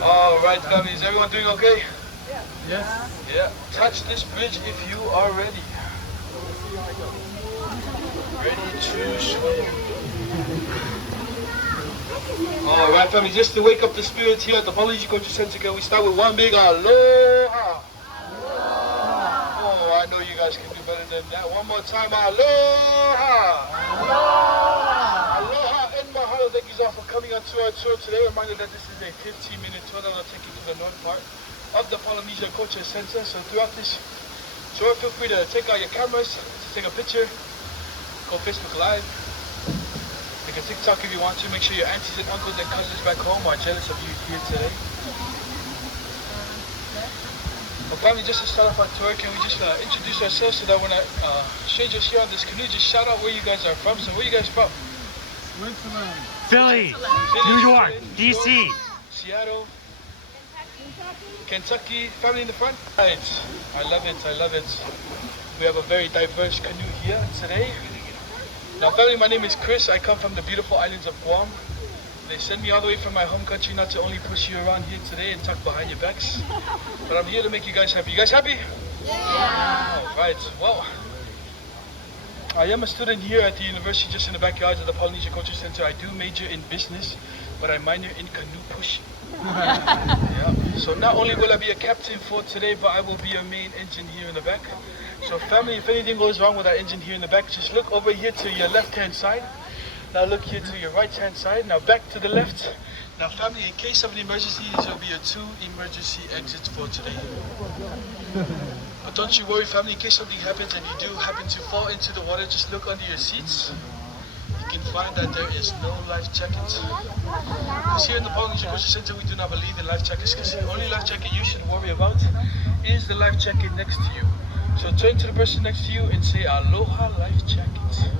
Alright, family, is everyone doing okay? Yes. Yeah. Touch this bridge if you are ready. Ready to swim. Alright, family, just to wake up the spirits here at the Polynesian Cultural Center, can we start with one big aloha? Oh, I know you guys can do better than that. One more time, aloha! Aloha and mahalo. Thank you all for coming on to our tour today. Reminder that this is a 15-minute tour that will take you to the north part of the Polynesian Cultural Center. So throughout this tour, feel free to take out your cameras, take a picture, go Facebook Live, make a TikTok if you want to. Make sure your aunties and uncles and cousins back home are jealous of you here today. Well, family, just to start off our tour, can we just introduce ourselves so that when strangers here on this canoe, just shout out where you guys are from. So where are you guys from? Philly, New York, DC, Seattle, Kentucky. Family in the front? Right. I love it, I love it. We have a very diverse canoe here today. Now family, my name is Chris. I come from the beautiful islands of Guam. They sent me all the way from my home country not to only push you around here today and talk behind your backs, but I'm here to make you guys happy. You guys happy? Yeah. Alright, well, I am a student here at the university just in the backyards of the Polynesian Cultural Center. I do major in business, but I minor in canoe pushing. Yeah. So not only will I be a captain for today, but I will be your main engine here in the back. So family, if anything goes wrong with that engine here in the back, just look over here to your left-hand side. Now look here to your right-hand side. Now back to the left. Now family, in case of an emergency, these will be your 2 emergency exits for today. But don't you worry family, in case something happens and you do happen to fall into the water, just look under your seats. You can find that there is no life jacket. Because here in the Polynesian Cultural Center, we do not believe in life jackets, because the only life jacket you should worry about is the life jacket next to you. So turn to the person next to you and say, aloha life jacket.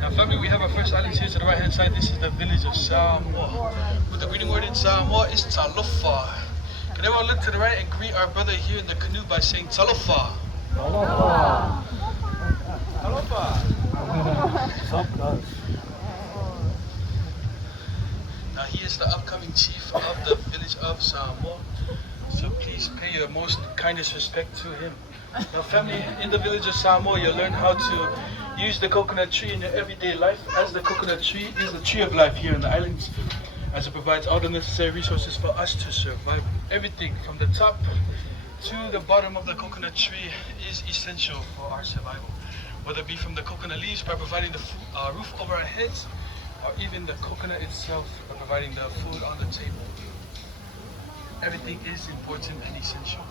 Now family, we have our first island here to the right hand side. This is the village of Samoa. With the greeting word in Samoa is talofa. Can everyone look to the right and greet our brother here in the canoe by saying talofa? Talofa. Talofa. Now he is the upcoming chief of the village of Samoa. So please pay your most kindest respect to him. Now family, in the village of Samoa, you'll learn how to use the coconut tree in your everyday life, as the coconut tree is the tree of life here in the islands, as it provides all the necessary resources for us to survive. Everything from the top to the bottom of the coconut tree is essential for our survival, whether it be from the coconut leaves by providing the roof over our heads, or even the coconut itself by providing the food on the table. Everything is important and essential.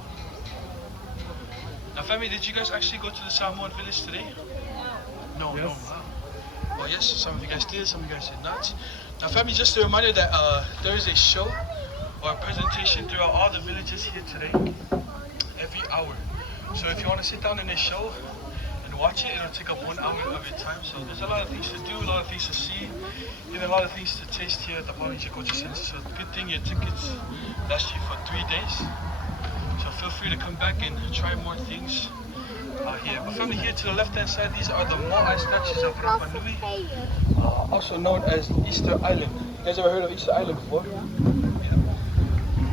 Now family, did you guys actually go to the Samoan village today? No, yes. No. Well, yes, some of you guys did, some of you guys did not. Now family, just a reminder that there is a show or a presentation throughout all the villages here today, every hour. So if you want to sit down in this show and watch it, it'll take up 1 hour of your time. So there's a lot of things to do, a lot of things to see, and a lot of things to taste here at the Polynesian Cultural Center. So good thing your tickets last you for 3 days. So feel free to come back and try more things here. But family, here to the left-hand side, these are the moai statues of Rapa Nui, also known as Easter Island. You guys ever heard of Easter Island before? Yeah.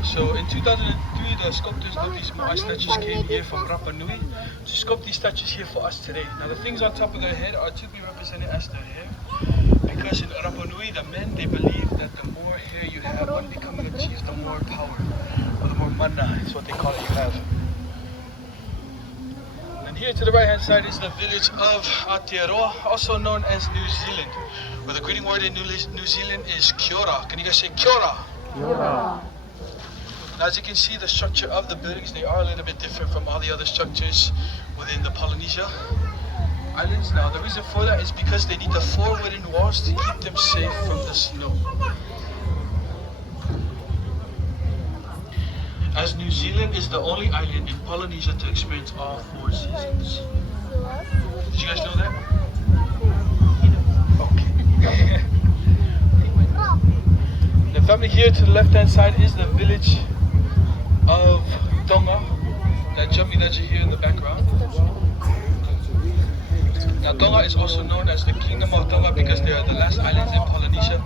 So in 2003, the sculptors of these moai statues came here from Rapa Nui to sculpt these statues here for us today. Now the things on top of their head are to be represented as their hair, because in Rapa Nui, the men, they believe that the more hair you have when becoming a chief, the more power, or the more mana is what they call it you have. And here to the right hand side is the village of Aotearoa, also known as New Zealand, where the greeting word in New Zealand is kia ora. Can you guys say kia ora? Kia ora. Now as you can see, the structure of the buildings, they are a little bit different from all the other structures within the Polynesia Islands. Now the reason for that is because they need the 4 wooden walls to keep them safe from the snow. As New Zealand is the only island in Polynesia to experience all 4 seasons. Did you guys know that? Okay. The family here to the left-hand side is the village of Tonga, that jumpy ledger here in the background. Now Tonga is also known as the Kingdom of Tonga because they are the last islands in Polynesia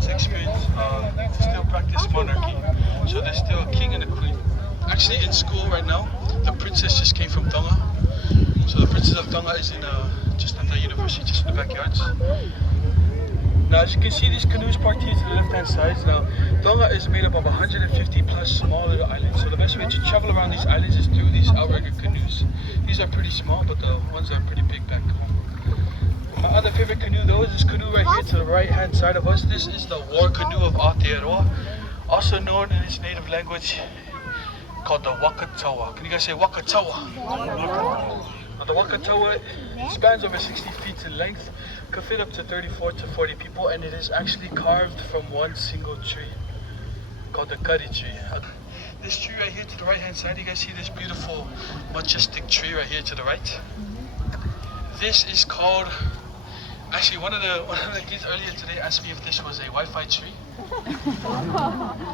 to experience, to still practice monarchy. So there's still a king and a queen. Actually in school right now, the princess just came from Tonga. So the princess of Tonga is in just at the university, just in the backyards. Now as you can see, these canoes parked here to the left hand side. Now Tonga is made up of 150 plus small little islands. So the best way to travel around these islands is through these outrigger canoes. These are pretty small, but the ones are pretty big back home. My other favorite canoe though is this canoe right here to the right hand side of us. This is the war canoe of Aotearoa, also known in its native language called the Wakatawa. Can you guys say Wakatawa? Now the Wakatawa spans over 60 feet in length, could fit up to 34 to 40 people, and it is actually carved from one single tree called the kari tree. This tree right here to the right hand side, you guys see this beautiful majestic tree right here to the right? This is called, actually one of the kids earlier today asked me if this was a Wi-Fi tree.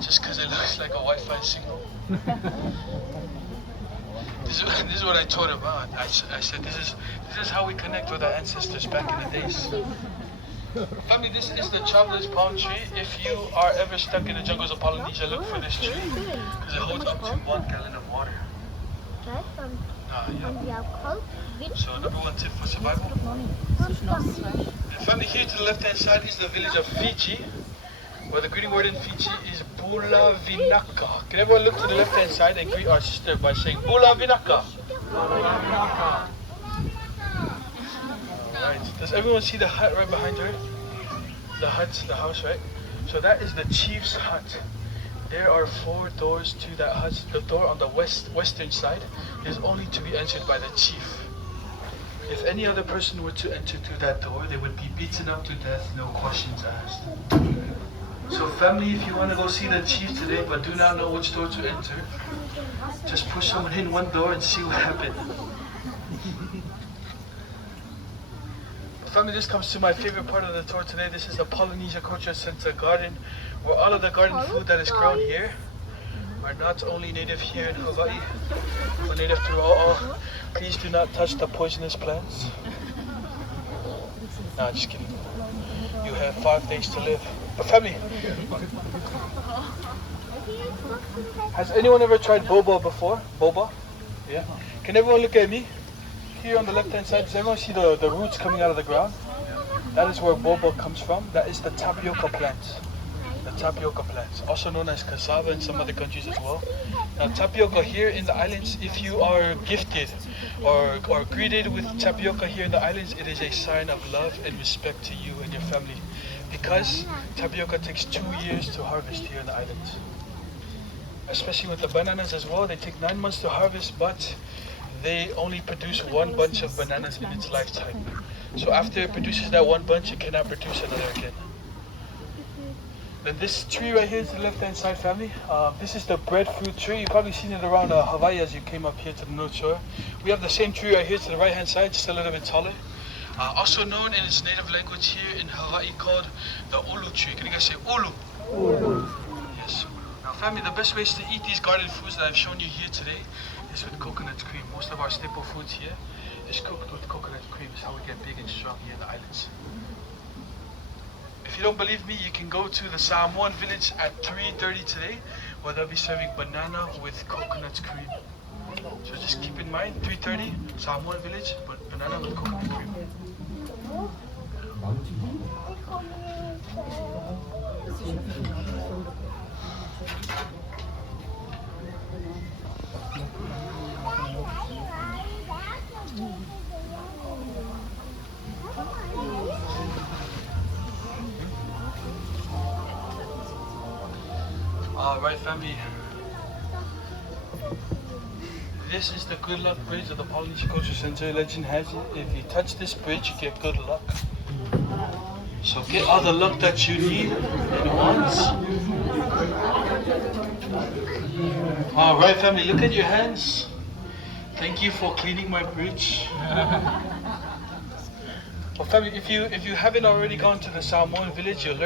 Just because it looks like a Wi-Fi signal. This is what I told him. I said this is how we connect with our ancestors back in the days. Family, this is the traveler's palm tree. If you are ever stuck in the jungles of Polynesia, look for this tree because it holds up to 1 gallon of water. So number one tip for survival. And family, here to the left hand side is the village of Fiji, where the greeting word in Fiji is Bula Vinaka. Can everyone look to the left hand side and greet our sister by saying Bula Vinaka? Alright, does everyone see the hut right behind her? The house, right? So that is the chief's hut. There are 4 doors to that hut. The door on the western side is only to be entered by the chief. If any other person were to enter through that door, they would be beaten up to death, no questions asked. So family, if you want to go see the chief today but do not know which door to enter, just push someone in one door and see what happens. Family, this comes to my favorite part of the tour today. This is the Polynesian Cultural Center garden, where all of the garden food that is grown here are not only native here in Hawaii, but native throughout all. Please do not touch the poisonous plants. Nah, just kidding. You have 5 days to live. But family, has anyone ever tried boba before? Boba? Yeah. Can everyone look at me? Here on the left hand side, does everyone see the roots coming out of the ground? That is where boba comes from. That is the tapioca plant. The tapioca plants, also known as cassava in some other countries as well. Now tapioca here in the islands, if you are gifted or greeted with tapioca here in the islands, it is a sign of love and respect to you and your family, because tapioca takes 2 years to harvest here in the islands. Especially with the bananas as well, they take 9 months to harvest, but they only produce 1 bunch of bananas in its lifetime. So after it produces that 1 bunch, it cannot produce another again. Then this tree right here is the left hand side, family. This is the breadfruit tree. You've probably seen it around Hawaii as you came up here to the North Shore. We have the same tree right here to the right hand side, just a little bit taller. Also known in its native language here in Hawaii called the ulu tree. Can you guys say ulu? Ulu. Yes. Now family, the best ways to eat these garden foods that I've shown you here today is with coconut cream. Most of our staple foods here is cooked with coconut cream. It's how we get big and strong here in the islands. If you don't believe me, you can go to the Samoan village at 3:30 today, where they'll be serving banana with coconut cream. So just keep in mind, 3:30, Samoan village, but banana with coconut cream. Alright family, this is the good luck bridge of the Polynesian Cultural Center. Legend has it, if you touch this bridge, you get good luck. So get all the luck that you need and want. Alright family, look at your hands. Thank you for cleaning my bridge. Well, family, if you haven't already gone to the Samoan village, you'll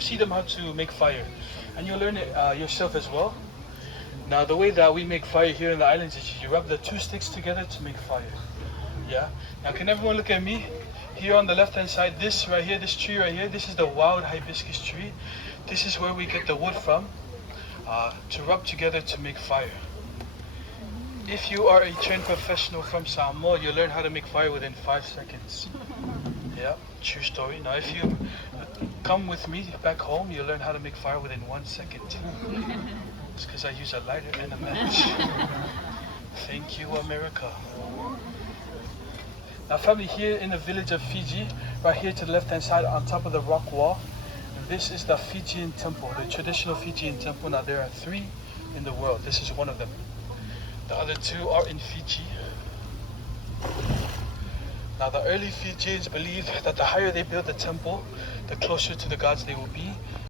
see them how to make fire, and you'll learn it yourself as well. Now the way that we make fire here in the islands is you rub the two sticks together to make fire. Yeah. Now can everyone look at me? Here on the left hand side, this right here, this tree right here, this is the wild hibiscus tree. This is where we get the wood from to rub together to make fire. If you are a trained professional from Samoa, you'll learn how to make fire within 5 seconds. Yeah, true story. Now if you come with me back home, you'll learn how to make fire within 1 second. It's because I use a lighter and a match. Thank you, America. Now family, here in the village of Fiji, right here to the left hand side on top of the rock wall, this is the Fijian temple, the traditional Fijian temple. Now there are 3 in the world. This is one of them. The other 2 are in Fiji. Now the early Fijians believed that the higher they build the temple, the closer to the gods they will be.